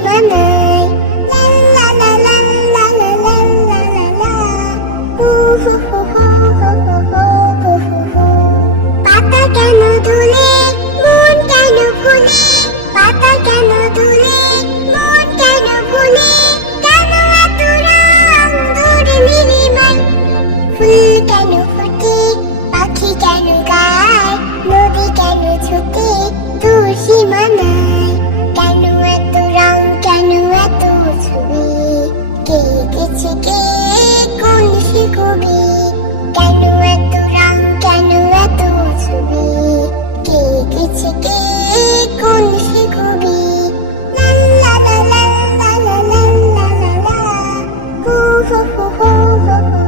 সীমানায়। লা লা লা লা লা লা লা লা লা লা। হু হু হু হু হু হু হু হু হু হু। পাতা কেন দুলে মন কেন ভুলে, পাতা কেন দুলে মন কেন ভুলে, কেন এত রং ধরে নীলিমায়, ফুল কেন ফোটে পাখি কেন গায়, নদী কেন ছুটে তোর সীমানায়, কেন এত রং কেন এত ছবি, কে এঁকেছে কে কোন সে কবি, কেন এত রং কেন এত ছবি, কে এঁকেছে কে কোন সে কবি। লা লা লা লা লা লা লা লা লা। হু হু হু হু হু হু।